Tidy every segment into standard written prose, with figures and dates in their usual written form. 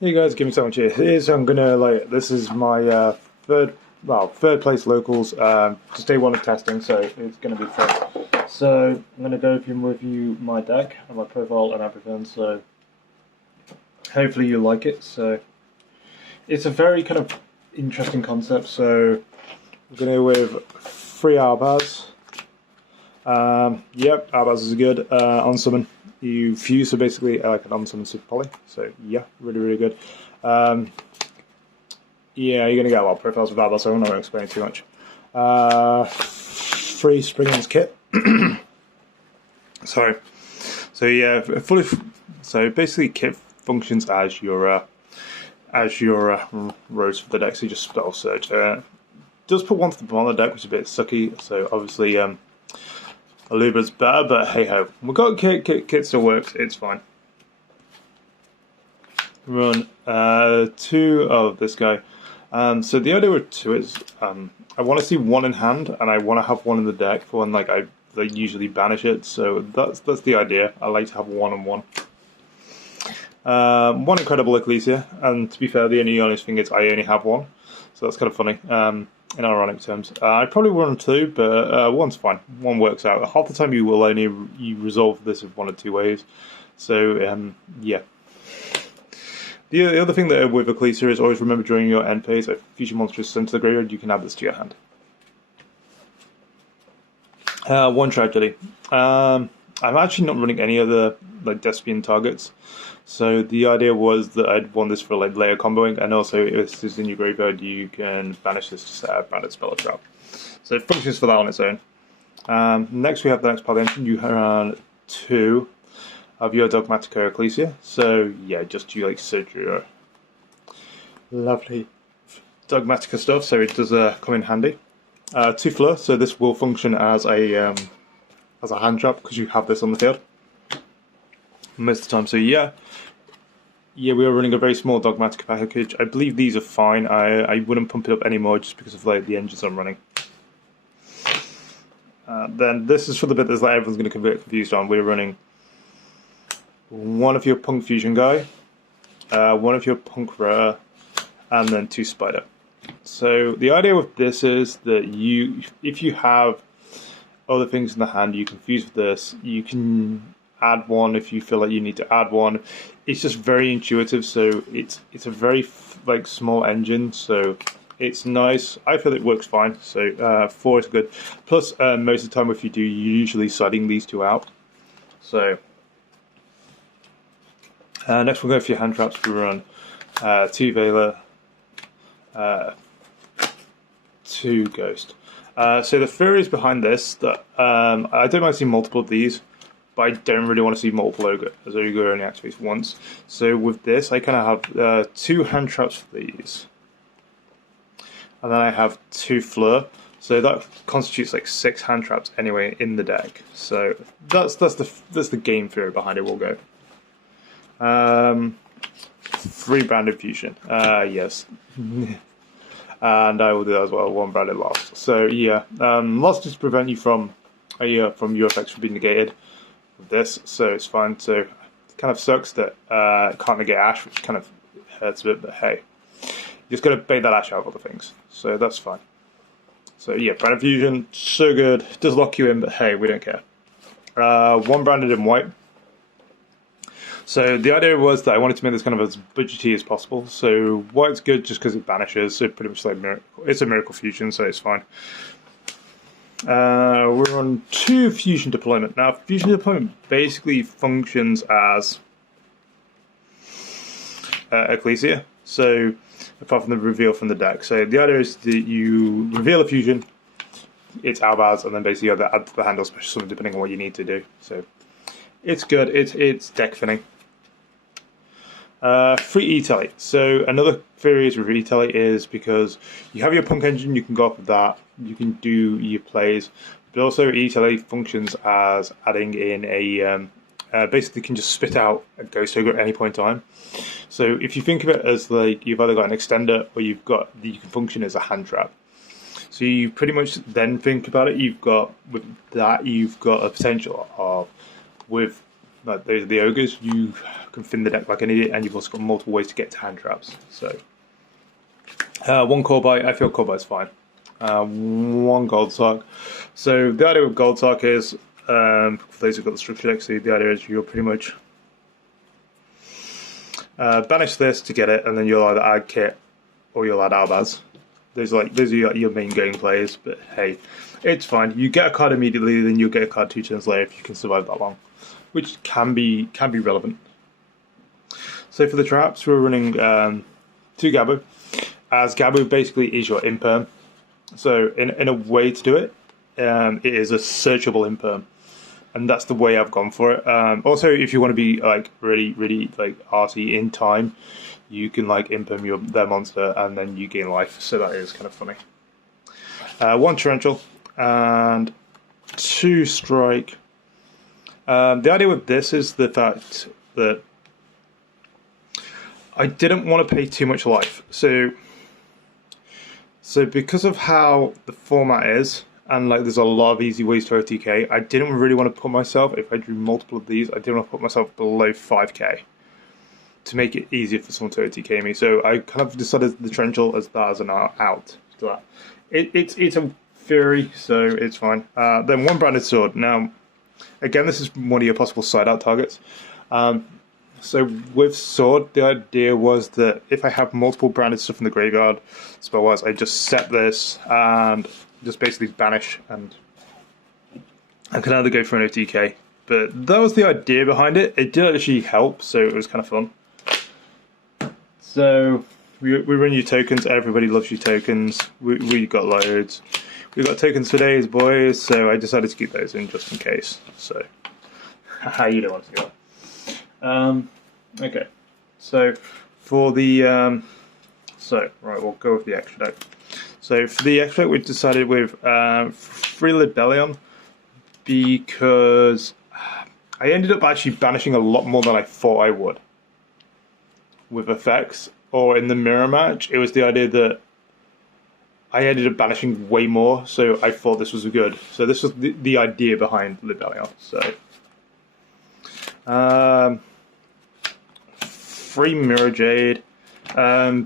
Hey guys, GameingSandwich here. I'm gonna this is my third place locals. Just day one of testing, so it's gonna be fun. So I'm gonna go and review my deck and my profile and everything. So hopefully you like it. So it's a very kind of interesting concept. So we're gonna go with 3 Albaz. Yep, Albaz is good. On summon. You fuse, so basically like an unsummon super poly. So yeah, really good. Yeah, you're gonna get a lot of profiles with Albaz, so I'm not gonna explain it too much. 3 Springings kit. Sorry. So yeah, so basically kit functions as your rows for the deck. So you just spell search. Does put one to the bottom of the deck, which is a bit sucky. So obviously Aluba's better, but hey ho. We've got kit still works, it's fine. Run 2 of this guy. So the idea with 2 is I want to see 1 in hand, and I want to have 1 in the deck for when I usually banish it. So that's the idea. I like to have 1 and 1. 1 incredible Ecclesia, and to be fair, the only honest thing is I only have 1, so that's kind of funny. In ironic terms, I probably run 2, but 1's fine. 1 works out. Half the time you will only resolve this in 1 or 2 ways. So yeah. The other thing that with Ecclesia is always remember during your end phase, if future monster is sent to the graveyard, you can add this to your hand. 1 tragedy. I'm actually not running any other Despian targets. So the idea was that I'd want this for layer comboing, and also if this is in your graveyard, you can banish this to set a branded spell or trap. So it functions for that on its own. Next we have the next part engine. You run 2 of your Dogmatika Ecclesia. So yeah, just you search your lovely Dogmatika stuff. So it does come in handy. 2 Fleur. So this will function as a hand trap because you have this on the field most of the time. So yeah, we are running a very small Dogmatika package. I believe these are fine. I wouldn't pump it up anymore just because of the engines I'm running. Then this is for the bit that everyone's going to get confused on. We're running 1 of your Punk Fusion guy, 1 of your Punk Rare, and then 2 Spider. So the idea with this is that if you have other things in the hand, you can fuse with this. You can add 1 if you feel like you need to add 1. It's just very intuitive, so it's a very small engine, so it's nice. I feel it works fine, so 4 is good. Plus most of the time if you do, you're usually siding these 2 out. So next we'll go for your hand traps. We run 2 Veiler, 2 Ghost. So the theory is behind this that I don't mind seeing multiple of these, but I don't really want to see multiple Ogre, as Ogre only activates once. So with this, I kind of have 2 hand traps for these, and then I have 2 Fleur. So that constitutes 6 hand traps anyway in the deck. So that's the game theory behind it. We'll go 3 branded fusion. Yes. And I will do that as well. 1 branded lost. So yeah, lost is to prevent you from your effects from being negated with this, so it's fine. So it kind of sucks that can't negate Ash, which kind of hurts a bit, but hey, you just gotta bait that Ash out of other things, so that's fine. So yeah, branded fusion, so good. Does lock you in, but hey, we don't care. 1 branded in white. So the idea was that I wanted to make this kind of as budgety as possible. So white's good just because it banishes, so pretty much miracle. It's a miracle fusion, so it's fine. We're on 2 fusion deployment. Now fusion deployment basically functions as Ecclesia. So apart from the reveal from the deck. So the idea is that you reveal a fusion, it's Albaz, and then basically you have to add to the hand or special summon depending on what you need to do. So it's good. It's deck thinning. 3 E-Tele. So another theory is with E-Tele is because you have your Punk engine, you can go off with that, you can do your plays, but also E-Tele functions as adding in a basically can just spit out a Ghost Ogre at any point in time. So if you think of it as you've either got an extender or you can function as a hand trap. So you pretty much then think about it, you've got a potential of with like those are the ogres, you can fin the deck like an idiot, and you've also got multiple ways to get to hand traps. So 1 core bite, I feel core bite's fine. 1 gold sock. So the idea with gold sock is, for those who've got the structure deck, so the idea is you'll pretty much banish this to get it, and then you'll either add Kit or you'll add Albaz. Those are your main game plays, but hey, it's fine. You get a card immediately, then you'll get a card 2 turns later if you can survive that long, which can be relevant. So for the traps, we're running 2 Gabu, as Gabu basically is your imperm. So in a way to do it, it is a searchable imperm, and that's the way I've gone for it. Also, if you want to be like really like arty in time, you can like imperm their monster and then you gain life. So that is kind of funny. 1 torrential and 2 strike. The idea with this is the fact that I didn't want to pay too much life. So because of how the format is, and like there's a lot of easy ways to OTK, I didn't really want to put myself, if I drew multiple of these, I didn't want to put myself below 5k to make it easier for someone to OTK me. So I kind of decided the torrential as that as an out to that. It's a fury, so it's fine. Then 1 branded sword. Now, again, this is one of your possible side out targets. So with sword, the idea was that if I have multiple branded stuff in the graveyard, spell-wise, I just set this and just basically banish, and I can either go for an OTK. But that was the idea behind it. It did actually help, so it was kind of fun. So we run your tokens. Everybody loves your tokens. We got loads. We got tokens for days, boys. So I decided to keep those in just in case. So you don't want to do that. Okay. So for the right, we'll go with the extra deck. So for the extra deck, we decided with Free Libellion, because I ended up actually banishing a lot more than I thought I would with effects. Or in the mirror match, it was the idea that I ended up banishing way more, so I thought this was good. So this was the idea behind Libellion. So 3 Mirror Jade,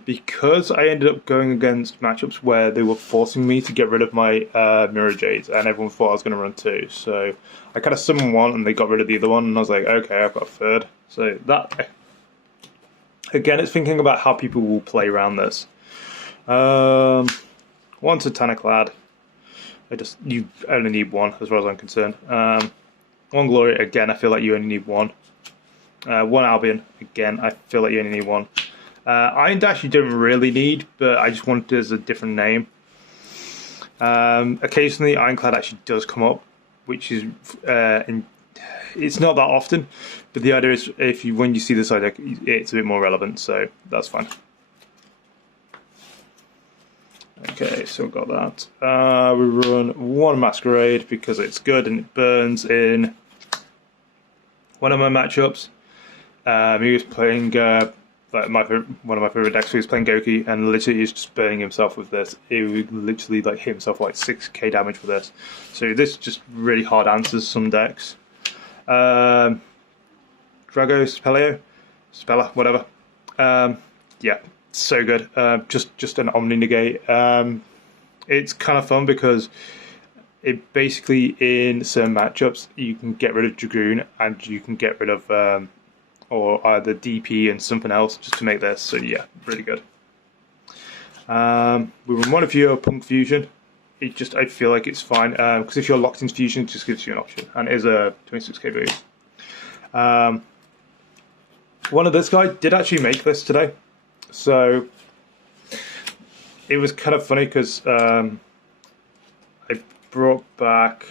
because I ended up going against matchups where they were forcing me to get rid of my Mirror Jades, and everyone thought I was going to run 2. So I kind of summoned 1 and they got rid of the other one, and I was like, okay, I've got a 3rd. So that, again, it's thinking about how people will play around this. 1 Titaniclad. You only need 1 as far as I'm concerned. 1 Glory, again, I feel like you only need 1. 1 Albion, again, I feel like you only need 1. Iron Dash you don't really need, but I just wanted it as a different name. Occasionally Ironclad actually does come up, which is it's not that often, but the idea is when you see the side deck, it's a bit more relevant, so that's fine. Okay, so we've got that. We run 1 Masquerade because it's good and it burns in one of my matchups. He was playing like one of my favorite decks. He was playing Goki, and literally he's just burning himself with this. He would literally like hit himself like 6k damage with this. So this just really hard answers some decks. Drago, Spella, whatever. Yeah, so good. Just an Omni Negate. It's kind of fun because it basically in certain matchups you can get rid of Dragoon and you can get rid of or either DP and something else just to make this. So yeah, really good. We run 1 of your Punk Fusion. I feel like it's fine because if you're locked in Fusion, it just gives you an option, and it is a 26k boost. 1 of this guy did actually make this today, so it was kind of funny because I brought back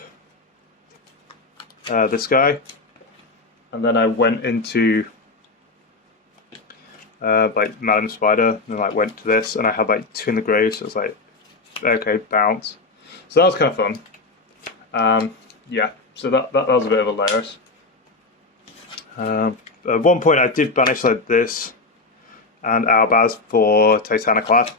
this guy, and then I went into like Madam Spider, and then like went to this, and I had like 2 in the grave, so it's like, okay, bounce. So that was kind of fun. Yeah, so that was a bit of a hilarious. At one point I did banish like this and Albaz for Titaniclad,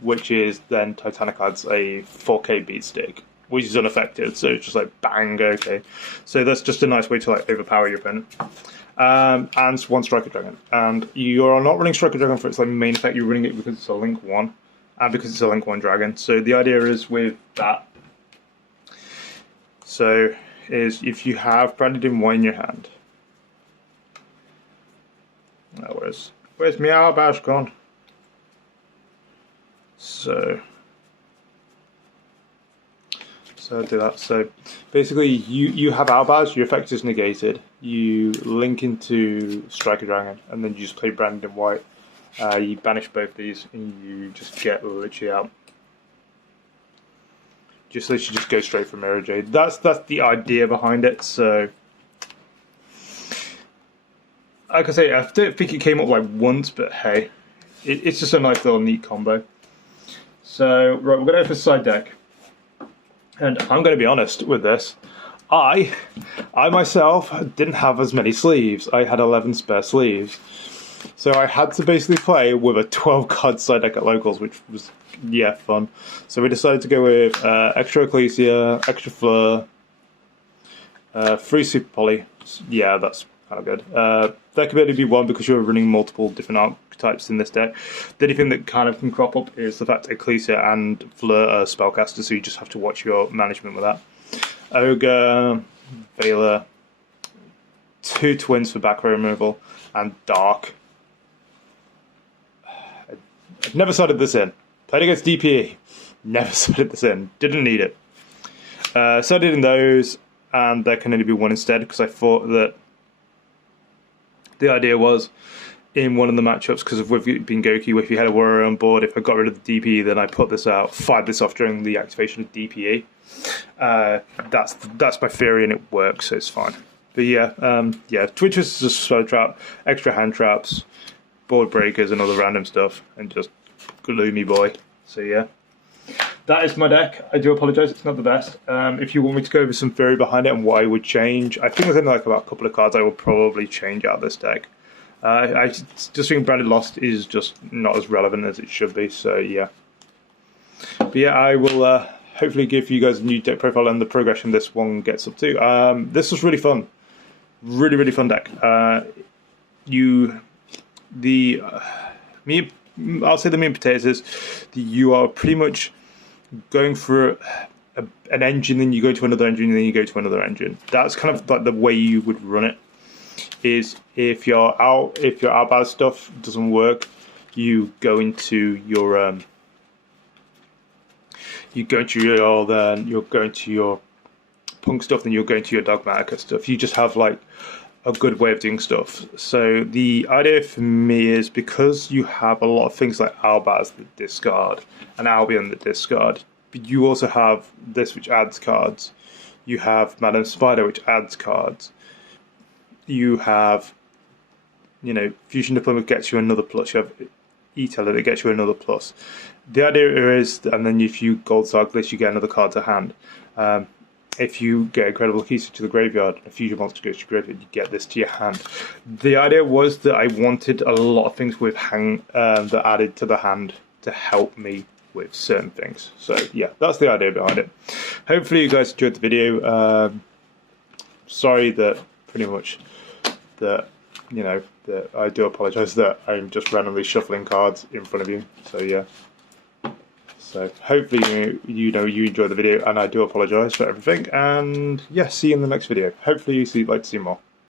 which is then Titaniclad's a 4k beat stick, which is unaffected. So it's just like bang, okay. So that's just a nice way to like overpower your opponent. And one Striker Dragon. And you are not running Striker Dragon for its like main effect. You're running it because it's a Link 1, and because it's a Link 1 Dragon. So the idea is with that. So is if you have Branded in White in your hand. Now where's Meow Bash gone? So I do that. So basically, you have Albaz, your effect is negated. You link into Striker Dragon, and then you just play Branded in White. You banish both these, and you just get literally out. Just literally just go straight for Mirror Jade. That's the idea behind it. So, like I say, I don't think it came up like once, but hey, it's just a nice little neat combo. So right, we're gonna open side deck. And I'm going to be honest with this. I myself didn't have as many sleeves. I had 11 spare sleeves. So I had to basically play with a 12 card side deck at locals, which was, yeah, fun. So we decided to go with extra Ecclesia, extra Fleur, 3 Super Poly. Yeah, that's kind of good. There could only be one because you're running multiple different archetypes in this deck. The only thing that kind of can crop up is the fact that Ecclesia and Fleur are spellcasters, so you just have to watch your management with that. Ogre, Veiler, 2 Twins for back row removal, and Dark. I've never started this in. Played against DPE. Never started this in. Didn't need it. Started in those, and there can only be one instead because I thought that the idea was in one of the matchups, because of with being Goku, if you had a warrior on board, if I got rid of the DPE, then I put this out, fired this off during the activation of DPE. That's my theory, and it works, so it's fine. But yeah, Twitch is just slow trap, extra hand traps, board breakers, and other random stuff, and just gloomy boy. So yeah, that is my deck. I do apologise, it's not the best. If you want me to go over some theory behind it and what I would change, I think within like about a couple of cards I will probably change out this deck. I just think Branded Lost is just not as relevant as it should be, so yeah. But yeah, I will hopefully give you guys a new deck profile and the progression this one gets up to. This was really fun. Really, really fun deck. I'll say the main potatoes is that you are pretty much going for an engine, then you go to another engine, then you go to another engine. That's kind of like the way you would run it. Is if your Albaz stuff doesn't work, you go into your Punk stuff, then you'll go into your Dogmatika stuff. You just have like a good way of doing stuff. So the idea for me is, because you have a lot of things like Albaz that discard and Albion that discard, but you also have this which adds cards. You have Madam Spider which adds cards. You have, Fusion Diploma gets you another plus. You have E-Teller that gets you another plus. The idea is, and then if you Gold Star Glitch, you get another card to hand. If you get Incredible Keystone to the graveyard, a Fusion Monster goes to your graveyard, you get this to your hand. The idea was that I wanted a lot of things with that added to the hand to help me with certain things. So yeah, that's the idea behind it. Hopefully you guys enjoyed the video. Sorry that pretty much that I do apologise that I'm just randomly shuffling cards in front of you. So yeah. So hopefully you enjoy the video, and I do apologise for everything. And yeah, see you in the next video. Hopefully you'd like to see more.